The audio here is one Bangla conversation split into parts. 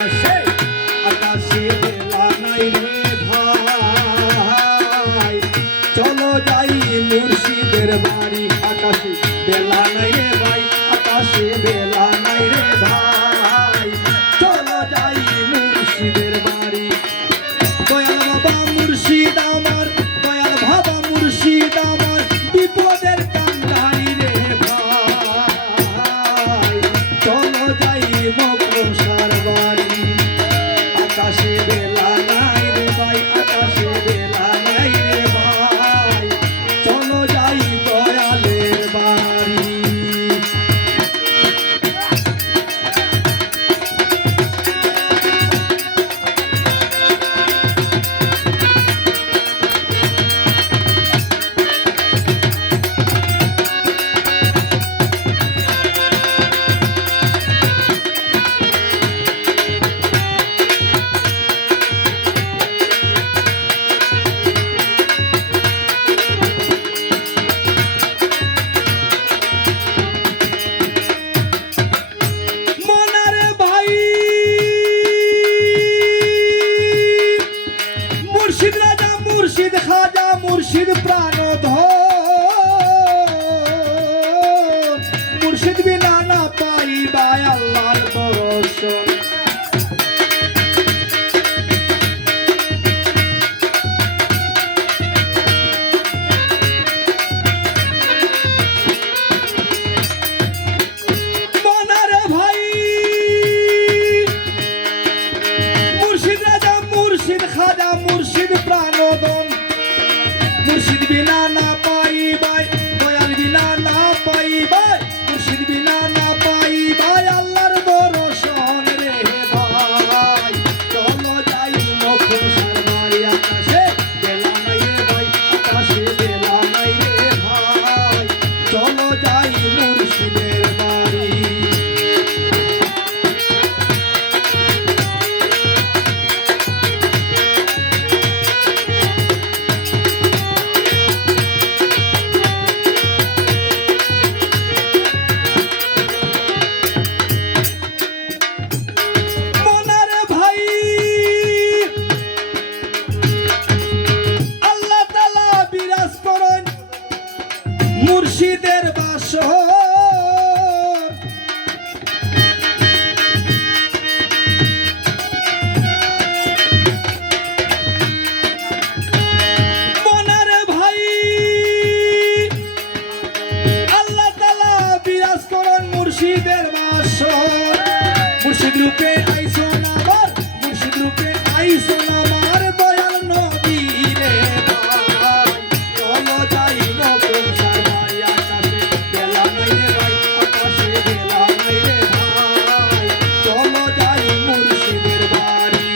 আকাশে বেলা নাই রে ভাই, চলো যাই মুর্শিদের বাড়ি। আকাশে বেলা নাই রে ভাই, আকাশে বেলা নাই রে ভাই, চলো যাই মুর্শিদের বাড়ি। দয়াল বাবা মুর্শিদ আমার, দয়াল বাবা মুর্শিদ আমার, বিপদের কান্দারি রে ভাই, চলো যাই মকরসার বাড়ি। আকাশে বেলা নাই রে ভাই, আকাশে বেলা নাই রে ভাই, চলো যাই দয়ালের বাড়ি। মুর্শিদ রাজা মুর্শিদ খাজা মুর্শিদ প্রাণধন, মুর্শিদ বিনা না পাইবা আল্লাহর দর্শন। মনারে ভাই মুর্শিদ রাজা মুর্শিদ খাজা মুর্শিদ প্রাণধন, মুর্শিদ বিনা না পাইবাই, দয়াল বিনা না পাইবাই, মুর্শিদ বিনা না পাইবাই আল্লাহর দর্শন রে ভাই, চলো যাই মকরসার বাড়ি। আকাশে বেলা নাই রে ভাই, আকাশে বেলা নাই রে ভাই, চলো যাই মুর্শিদের বাড়ি। মুর্শিদের বাসর মনার ভাই, আল্লাহ তাআলা বিরাজ করেন মুর্শিদের বাসর। মুর্শিদ রূপে আইসো না আমার, মুর্শিদ রূপে আইসো না আমার দয়াল নবী রে ভাই, চলো যাই মকরসার বাড়ি। আকাশে বেলা নাই রে ভাই, আকাশে বেলা নাই রে ভাই, চলো যাই মুর্শিদের বাড়ি।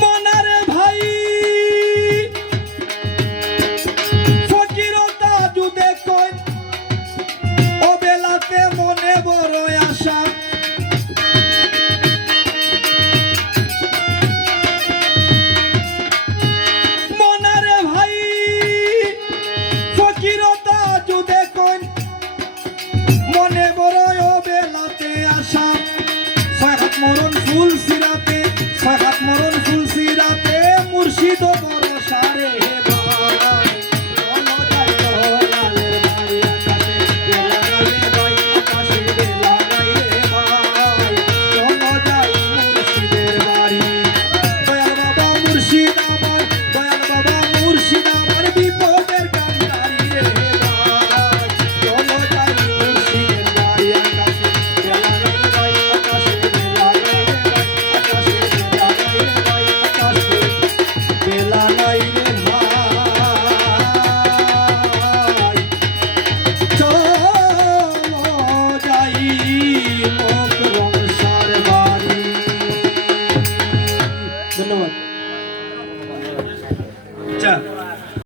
মনারে ভাই ফকিরতা যুদে কই ও বেলাতে মনে বড় আশা, মনারে ভাই ফকিরতা যুদে কই মনে বড় ও বেলাতে আশা। ছয় হাত মরণ ফুল